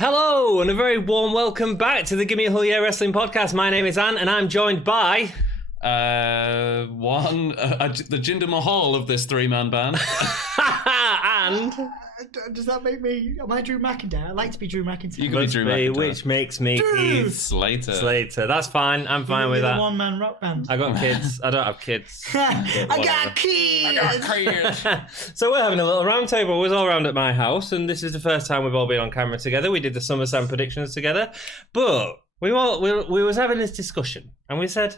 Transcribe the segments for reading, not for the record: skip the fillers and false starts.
Hello, and a very warm welcome back to the Gimme Wrestling Podcast. My name is Anne, and I'm joined by... the Jinder Mahal of this three-man band. and... Does that make me... Am I Drew McIntyre? I'd like to be Drew McIntyre. You can be Drew McIntyre. Which makes me Keith Slater. That's fine. I'm fine with that. One-man rock band. I got kids. I don't have kids. I got kids! So we're having a little round table. It was all round at my house, and this is the first time we've all been on camera together. We did the SummerSlam predictions together, but we was having this discussion, and we said,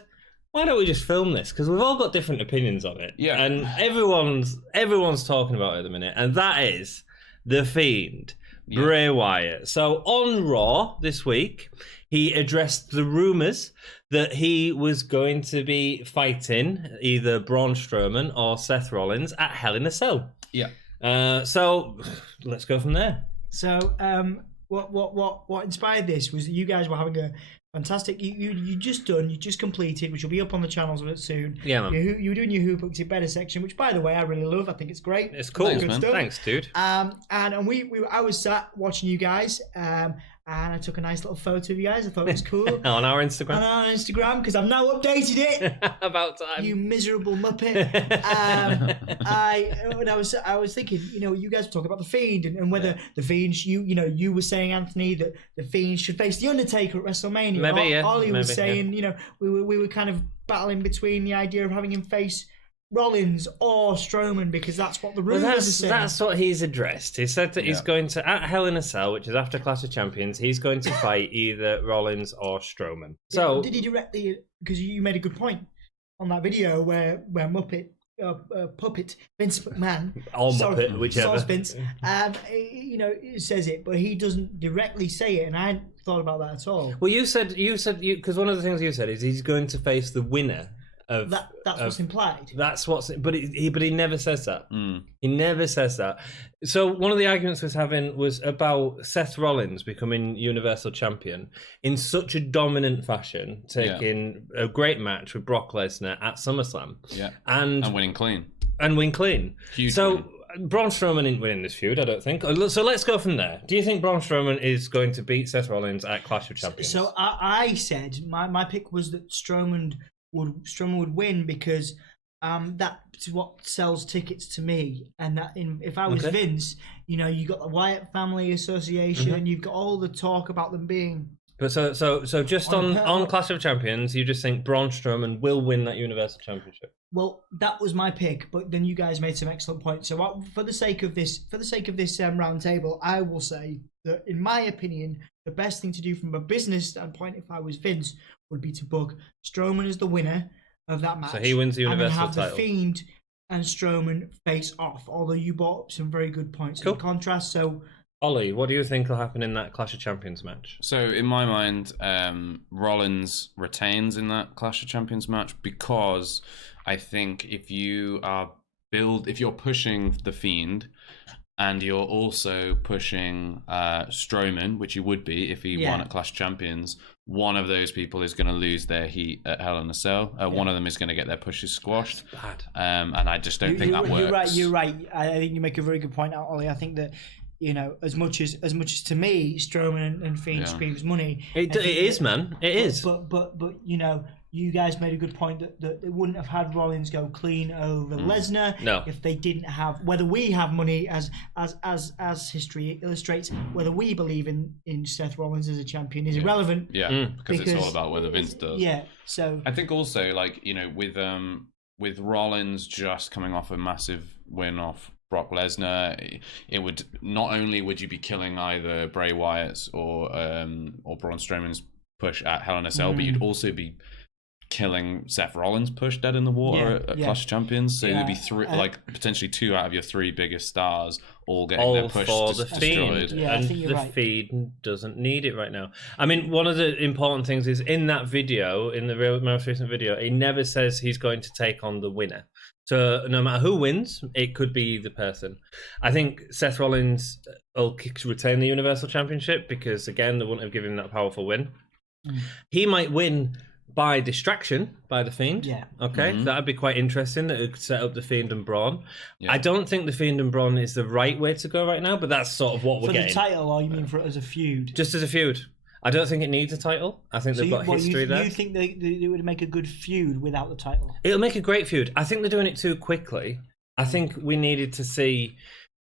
why don't we just film this? Because we've all got different opinions on it. Yeah. And everyone's talking about it at the minute, and that is the Fiend, Bray Wyatt. So on Raw this week, he addressed the rumours that he was going to be fighting either Braun Strowman or Seth Rollins at Hell in a Cell. Yeah. So let's go from there. So what inspired this was that you guys were having a fantastic... You just completed, which will be up on the channels soon. Yeah, man. You were doing your Who Books It Better section, which, by the way, I really love. I think it's great. It's cool. Thanks, man. Thanks, dude. And I was sat watching you guys, and I took a nice little photo of you guys. I thought it was cool. On our Instagram. On our Instagram, because I've now updated it. About time. You miserable muppet. I was thinking, you guys were talking about the Fiend and whether the Fiend, you were saying, Anthony, that the Fiend should face the Undertaker at WrestleMania. Maybe, yeah. Ollie was saying, yeah. we were kind of battling between the idea of having him face Rollins or Strowman, because that's what the rumors are saying. That's what he's addressed. He said that he's going to, at Hell in a Cell, which is after Clash of Champions, he's going to fight either Rollins or Strowman. So did he directly, because you made a good point on that video where puppet Vince McMahon, Muppet, whichever, Vince, says it, but he doesn't directly say it, and I hadn't thought about that at all. Well, you said because one of the things you said is he's going to face the winner. That's what's implied. But he never says that. He never says that. So one of the arguments was having was about Seth Rollins becoming Universal Champion in such a dominant fashion, taking a great match with Brock Lesnar at SummerSlam, and winning clean. Huge so win. Braun Strowman ain't winning this feud, I don't think. So let's go from there. Do you think Braun Strowman is going to beat Seth Rollins at Clash of Champions? So I said my pick was that Strowman would win, because that's what sells tickets to me. And that if I was Vince, you got the Wyatt Family Association, you've got all the talk about them being. But so just on Clash of Champions, you just think Braun Strowman will win that Universal Championship? Well, that was my pick, but then you guys made some excellent points. So for the sake of this round table, I will say that, in my opinion, the best thing to do from a business standpoint, if I was Vince, would be to book Strowman as the winner of that match. So he wins the Universal title. And have title. the Fiend and Strowman face off, although you brought up some very good points in contrast. So, Ollie, what do you think will happen in that Clash of Champions match? So in my mind, Rollins retains in that Clash of Champions match, because I think if you're pushing the Fiend and you're also pushing Strowman, which you would be if he won at Clash of Champions, one of those people is going to lose their heat at Hell in a Cell. One of them is going to get their pushes squashed. Bad. And I just don't think that works. You're right. I think you make a very good point out, Ollie. I think that, as much as to me, Strowman and Fiend screams money. It is, man. It is. But you guys made a good point that they wouldn't have had Rollins go clean over Lesnar if they didn't have, whether we have money as history illustrates, whether we believe in Seth Rollins as a champion is irrelevant. Yeah, because it's all about whether Vince does. Yeah, so I think also, with Rollins just coming off a massive win off Brock Lesnar, it would not only would you be killing either Bray Wyatt's or Braun Strowman's push at Hell in a Cell, but you'd also be killing Seth Rollins' push dead in the water at Clash of Champions. So there'd be potentially two out of your three biggest stars all getting their push destroyed. Yeah, and I think you're the right. Fiend doesn't need it right now. I mean, one of the important things is in that video, in the most recent video, he never says he's going to take on the winner. So no matter who wins, it could be the person. I think Seth Rollins will retain the Universal Championship because, again, they wouldn't have given him that powerful win. He might win by distraction by the Fiend. Yeah. Okay, that'd be quite interesting. That it could set up the Fiend and Braun. Yeah. I don't think the Fiend and Braun is the right way to go right now, but that's sort of what we're For getting. the title, or you mean for it as a feud? Just as a feud. I don't think it needs a title. I think they've got history there. You think they would make a good feud without the title? It'll make a great feud. I think they're doing it too quickly. I think we needed to see.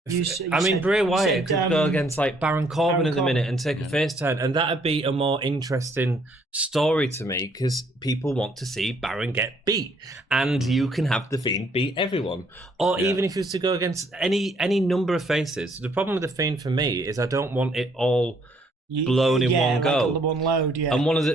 Bray Wyatt could go against like Baron Corbin at the minute and take a face turn, and that'd be a more interesting story to me because people want to see Baron get beat, and you can have the Fiend beat everyone. Or even if he was to go against any number of faces. The problem with the Fiend for me is I don't want it all blown in one go. Like one load, yeah. And one of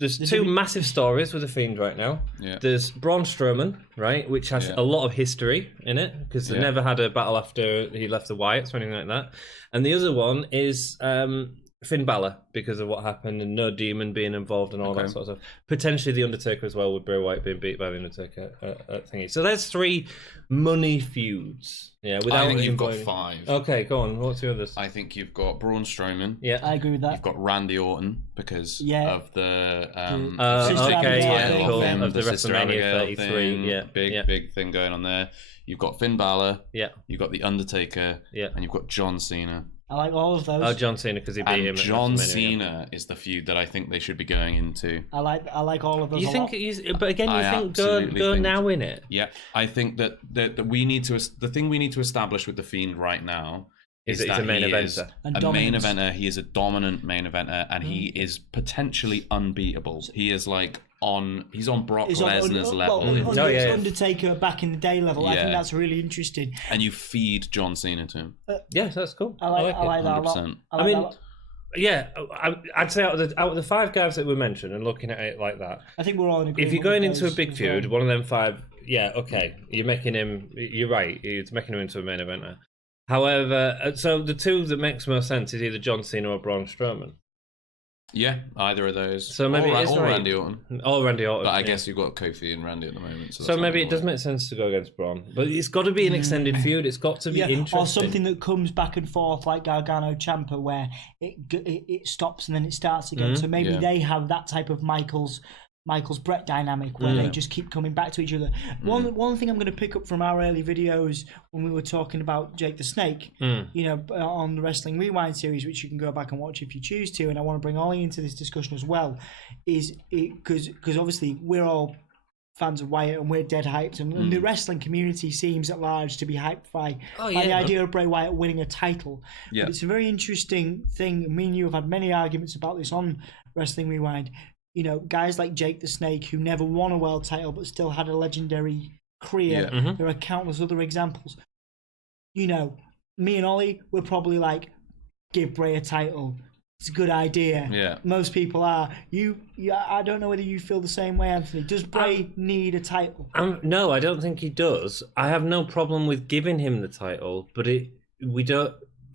there's two massive stories with the Fiend right now. Yeah. There's Braun Strowman, right, which has a lot of history in it because they never had a battle after he left the Wyatts or anything like that. And the other one is Finn Balor because of what happened and no demon being involved and all that sort of stuff. Potentially the Undertaker as well, with Bray Wyatt being beat by the Undertaker thingy. So there's 3 money feuds. Yeah, without I think you've got going... 5. Okay, go on. What's the others? I think you've got Braun Strowman. Yeah, I agree with that. You've got Randy Orton because of the cool. Him, of the Sister WrestleMania Abigail 33. thing, big thing going on there. You've got Finn Balor. Yeah. You've got the Undertaker. Yeah. And you've got John Cena. I like all of those. Oh, John Cena because he beat him. And John Cena is the feud that I think they should be going into. I like all of those. You think? But again, you think go think, now in it. Yeah, I think that we need to. The thing we need to establish with the Fiend right now is that he's a main he eventer. is a main eventer. He is a dominant main eventer, and he is potentially unbeatable. He is like he's on Brock Lesnar's level. Undertaker back in the day level. I think that's really interesting. And you feed John Cena to him. Yes, that's cool. I like that a lot. Yeah, I'd say out of the 5 guys that we mentioned and looking at it like that, I think we're all in agreement. If you're going into a big feud, one of them 5, you're making him. You're right. It's making him into a main eventer. However, so the 2 that makes most sense is either John Cena or Braun Strowman. Yeah, either of those. So maybe or Randy Orton. Or Randy Orton. But I guess you've got Kofi and Randy at the moment. So maybe it does make sense to go against Braun. But it's got to be an extended feud. It's got to be interesting. Or something that comes back and forth like Gargano Ciampa where it stops and then it starts again. So maybe they have that type of Michaels Brett dynamic where they just keep coming back to each other. One thing I'm going to pick up from our early videos when we were talking about Jake the Snake, on the Wrestling Rewind series, which you can go back and watch if you choose to, and I want to bring Ollie into this discussion as well, is because obviously we're all fans of Wyatt and we're dead hyped, and the wrestling community seems at large to be hyped by the idea of Bray Wyatt winning a title. But it's a very interesting thing. Me and you have had many arguments about this on Wrestling Rewind. Guys like Jake the Snake, who never won a world title but still had a legendary career. There are countless other examples. Me and Ollie, we're probably like, give Bray a title. It's a good idea. Yeah. Most people are. I don't know whether you feel the same way, Anthony. Does Bray need a title? No, I don't think he does. I have no problem with giving him the title, but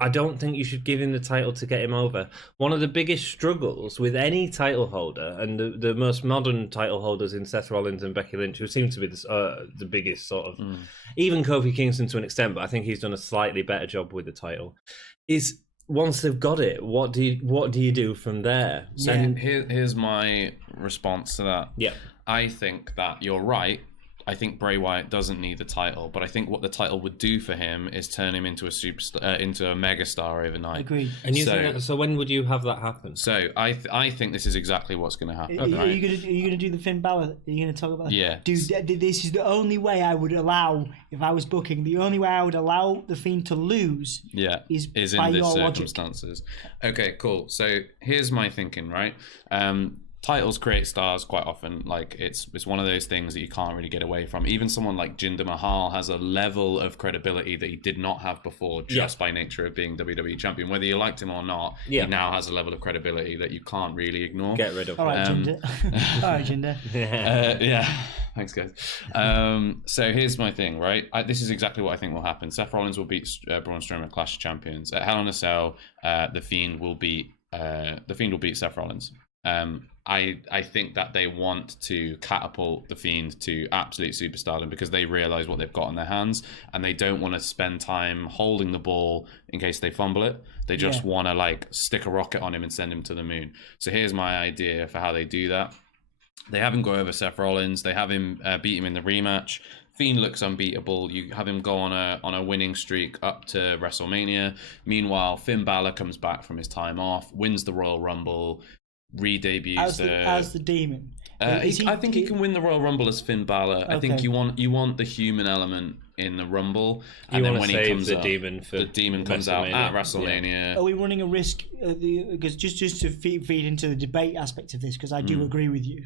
I don't think you should give him the title to get him over. One of the biggest struggles with any title holder, and the most modern title holders in Seth Rollins and Becky Lynch, who seem to be the biggest sort of, even Kofi Kingston to an extent, but I think he's done a slightly better job with the title, is once they've got it, what do you do from there? So here's my response to that. Yeah. I think that you're right. I think Bray Wyatt doesn't need the title, but I think what the title would do for him is turn him into a superstar, into a megastar overnight. Agreed. And so when would you have that happen? So I think this is exactly what's going to happen. Are you going to do the Finn Balor? Are you going to talk about that? Yeah. Dude, this is the only way I would allow, if I was booking, the only way I would allow the Fiend to lose. Is by in your this logic. circumstances. Okay, cool. So here's my thinking, right? Titles create stars quite often. Like it's one of those things that you can't really get away from. Even someone like Jinder Mahal has a level of credibility that he did not have before, just by nature of being WWE champion. Whether you liked him or not, he now has a level of credibility that you can't really ignore. Get rid of. All right, Jinder. All right, Jinder. Yeah, thanks, guys. So here's my thing, right? This is exactly what I think will happen. Seth Rollins will beat Braun Strowman at Clash of Champions. At Hell in a Cell, the Fiend will beat Seth Rollins. I think that they want to catapult the Fiend to absolute superstardom because they realize what they've got on their hands, and they don't want to spend time holding the ball in case they fumble it. They just want to like stick a rocket on him and send him to the moon. So here's my idea for how they do that. They have him go over Seth Rollins. They have him beat him in the rematch. Fiend looks unbeatable. You have him go on a winning streak up to WrestleMania. Meanwhile, Finn Balor comes back from his time off, wins the Royal Rumble, re-debuts as the Demon. I think he can win the Royal Rumble as Finn Balor. Okay. I think you want the human element in the Rumble, and then when he comes the Demon comes out at WrestleMania. Yeah. Are we running a risk? Because just to feed into the debate aspect of this, because I do agree with you.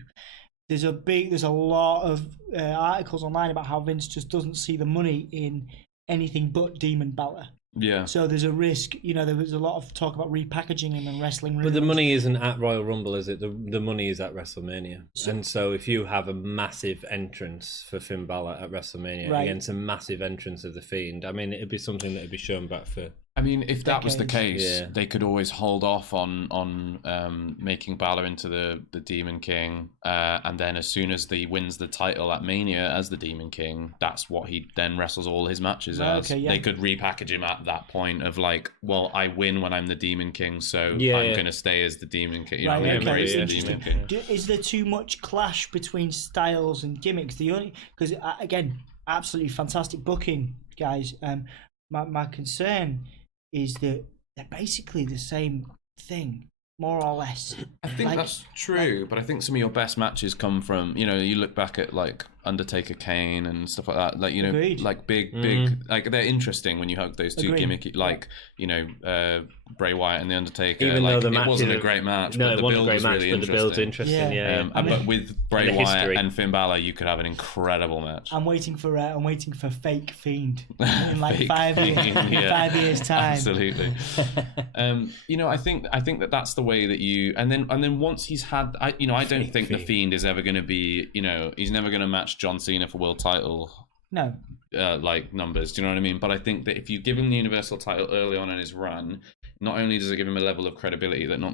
There's a lot of articles online about how Vince just doesn't see the money in anything but Demon Balor. Yeah. So there's a risk, there was a lot of talk about repackaging him and wrestling rooms. But the money isn't at Royal Rumble, is it? The money is at WrestleMania. And so if you have a massive entrance for Finn Balor at WrestleMania against a massive entrance of The Fiend, I mean, it'd be something that would be shown back for... I mean, if that was the case, they could always hold off on making Balor into the Demon King, and then as soon as he wins the title at Mania as the Demon King, that's what he then wrestles all his matches as. They could repackage him at that point of like, well, I win when I'm the Demon King, so I'm going to stay as the Demon King. The Demon King. Is there too much clash between styles and gimmicks? Because again, absolutely fantastic booking, guys. My concern is that they're basically the same thing, more or less. I think that's true, but I think some of your best matches come from, you look back at like Undertaker, Kane, and stuff like that. Like, like big, like they're interesting when you have those two gimmicky, like, Bray Wyatt and the Undertaker. Even like, though it wasn't a great match, but the build was really interesting. The build's interesting, but with Bray Wyatt and Finn Balor, you could have an incredible match. I'm waiting for fake Fiend in like 5 years. 5 years time. Absolutely. I think that's the way that you, and then once he's had, I don't think the Fiend is ever going to be, he's never going to match John Cena for world title. No. Like numbers, do you know what I mean? But I think that if you give him the Universal title early on in his run, not only does it give him a level of credibility that not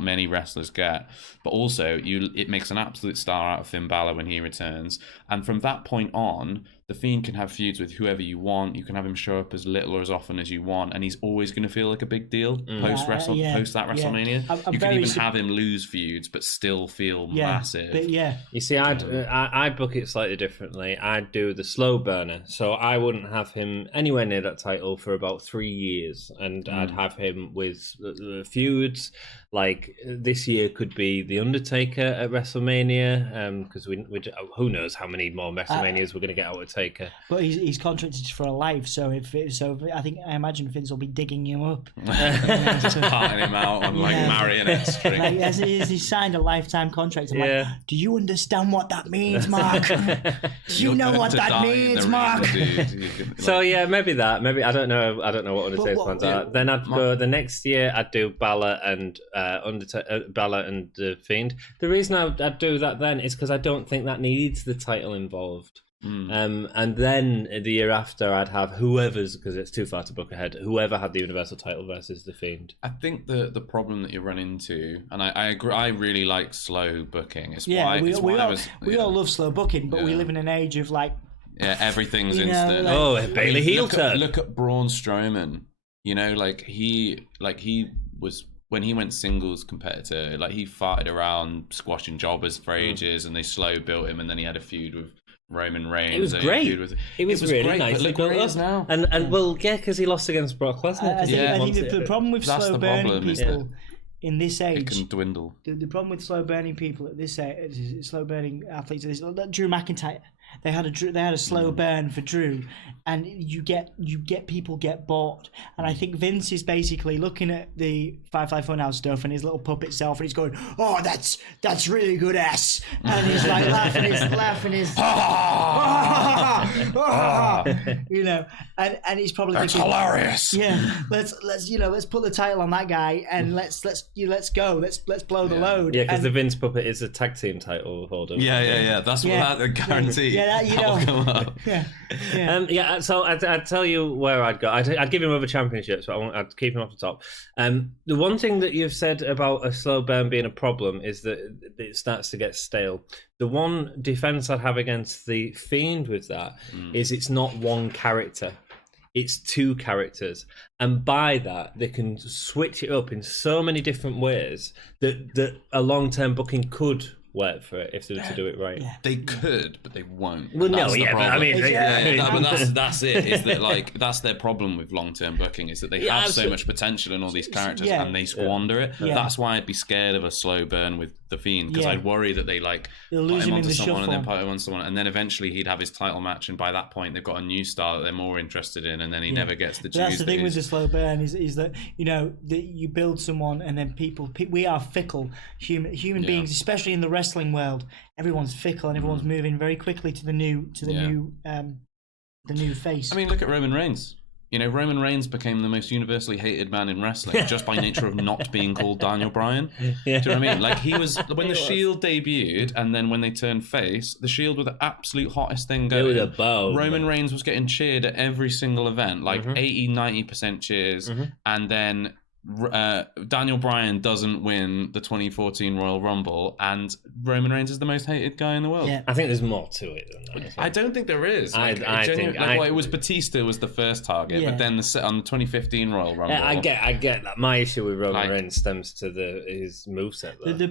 many wrestlers get, but also it makes an absolute star out of Finn Balor when he returns. And from that point on, the Fiend can have feuds with whoever you want. You can have him show up as little or as often as you want, and he's always going to feel like a big deal post that WrestleMania. You can even have him lose feuds, but still feel massive. But you see, I'd book it slightly differently. I'd do the slow burner, so I wouldn't have him anywhere near that title for about 3 years, and I'd have him with feuds. Like this year could be the Undertaker at WrestleMania, because who knows how many more WrestleManias we're going to get out of Taker. But he's contracted for a life, so I imagine Vince will be digging him up, parting him out on like marionette string. Like, as he signed a lifetime contract, I'm like, do you understand what that means, Mark? Do you know what that means, Mark? So maybe that. Maybe I don't know what Undertaker's plans are. Then I'd go the next year. I'd do Balor and Balor and the Fiend. The reason I'd do that then is because I don't think that needs the title involved. And then the year after, I'd have whoever's, because it's too far to book ahead, whoever had the Universal title versus the Fiend. I think the problem that you run into, and I agree, I really like slow booking. We all love slow booking, but we live in an age of like everything's instant. Bailey heel turn. Look at Braun Strowman. He was. When he went singles competitor, like he farted around squashing jobbers for ages, and they slow built him, and then he had a feud with Roman Reigns. It was great. It was really great, nice. Look where he is now. And well, because he lost against Brock Lesnar. I think the problem with slow burning people in this age, it can dwindle. The problem with slow burning people at this age, slow burning athletes, Drew McIntyre. They had a slow burn for Drew, and you get people get bored. And I think Vince is basically looking at the Firefly Funhouse stuff and his little puppet self, and he's going, "Oh, that's really good ass," and he's like laughing his and he's probably that's thinking, hilarious. Yeah, let's put the title on that guy and let's go, let's blow the load. Yeah, because the Vince puppet is a tag team title holder. Yeah. That's without a guarantee. That'll come up. So I'd tell you where I'd go. I'd give him over championships, but I'd keep him off the top. The one thing that you've said about a slow burn being a problem is that it starts to get stale. The one defense I'd have against the Fiend with that is it's not one character. It's two characters, and by that they can switch it up in so many different ways that a long-term booking could work for it if they were to do it right. Yeah. They could, but they won't. Well, no, That's the yeah, but I problem. mean, But that's it. Is that like that's their problem with long-term booking? Is that they have so much potential in all these characters and they squander it. Yeah. That's why I'd be scared of a slow burn with the Fiend, because I'd worry that they like They'll put lose him him in onto the someone and then shuffle. put him on someone, and then eventually he'd have his title match, and by that point they've got a new star that they're more interested in, and then he never gets the But that's juice. the thing with the slow burn is that that you build someone and then people we are fickle human beings, especially in the wrestling world. Everyone's fickle and everyone's moving very quickly to the new face. I mean, look at Roman Reigns. Roman Reigns became the most universally hated man in wrestling just by nature of not being called Daniel Bryan. Do you know what I mean? Like, he was, when the Shield debuted and then when they turned face, the Shield were the absolute hottest thing going. It was a bomb. Roman Reigns was getting cheered at every single event, like 80-90% cheers. And then Daniel Bryan doesn't win the 2014 Royal Rumble, and Roman Reigns is the most hated guy in the world. Yeah. I think there's more to it than that. I don't think there is. I think it was Batista was the first target, but then on the 2015 Royal Rumble. Yeah, I get that. My issue with Roman Reigns stems to his moveset. The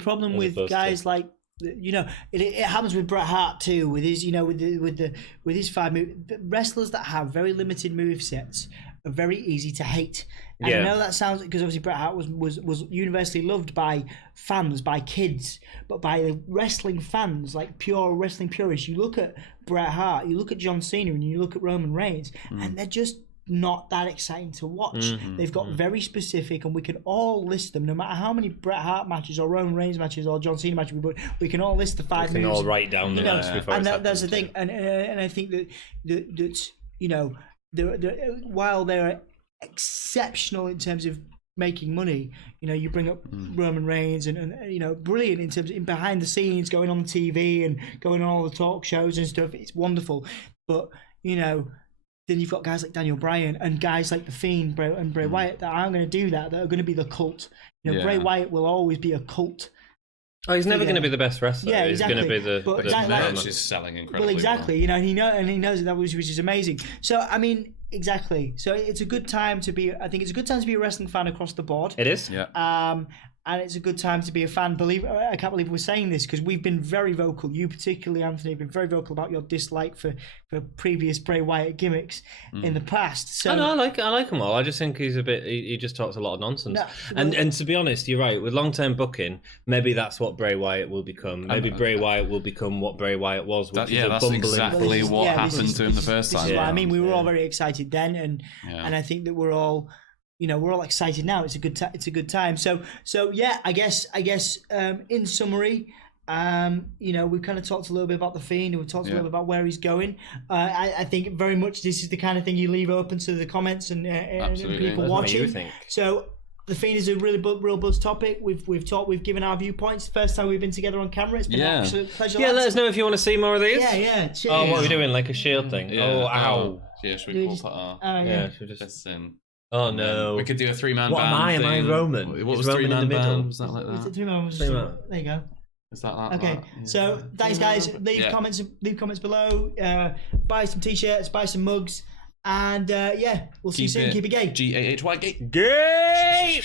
problem with guys like it happens with Bret Hart too, with his with his 5 wrestlers that have very limited movesets are very easy to hate. And I know that sounds, because obviously Bret Hart was universally loved by fans, by kids, but by the wrestling fans, like pure wrestling purists. You look at Bret Hart, you look at John Cena, and you look at Roman Reigns, and they're just not that exciting to watch. They've got very specific, and we can all list them, no matter how many Bret Hart matches or Roman Reigns matches or John Cena matches we can all list the 5 moves. We can all write down the notes before and that's the thing. And I think that while they're exceptional in terms of making money, you bring up Roman Reigns and brilliant in terms of behind the scenes, going on TV and going on all the talk shows and stuff. It's wonderful, but then you've got guys like Daniel Bryan and guys like the Fiend and Bray Wyatt that aren't going to do that are going to be the cult. Bray Wyatt will always be a cult. Oh, he's never going to be the best wrestler. Yeah, exactly. He's going to be the merch is selling incredibly well. Exactly. Well. He knows that, which is amazing. So I mean, exactly. So it's a good time to be. I think it's a good time to be a wrestling fan across the board. It is. Yeah. And it's a good time to be a fan. I can't believe we're saying this, because we've been very vocal. You particularly, Anthony, have been very vocal about your dislike for previous Bray Wyatt gimmicks in the past. So I like him all. I just think he's a bit. He just talks a lot of nonsense. And to be honest, you're right. With long-term booking, maybe that's what Bray Wyatt will become. Maybe Bray Wyatt will become what Bray Wyatt was. Which is a that's bumbling exactly what happened to him the first time. I mean, we were all very excited then, and I think that we're all excited now. It's a good time. So yeah, I guess in summary, we've kind of talked a little bit about the Fiend, and we've talked a little bit about where he's going. I think very much this is the kind of thing you leave open to the comments and people watching. What you think. So the Fiend is a really real buzz topic. We've talked, we've given our viewpoints. First time we've been together on camera. It's been an absolute pleasure. Yeah, let us know if you want to see more of these. Yeah. Cheers. Oh, what are we doing? Like a shield thing? Yeah. Oh, ow. Yeah, should we pull that? Yeah, should we just... Listen. Oh no! We could do a 3-man band. What am I? Am I Roman? What was Roman 3-man in the middle? band? Was that like that? 3-man. There you go. Is that like okay? That? Yeah. So thanks, guys. Leave comments below. Buy some t-shirts. Buy some mugs. And we'll see you soon. Keep it gay. GAHY gay. Gay.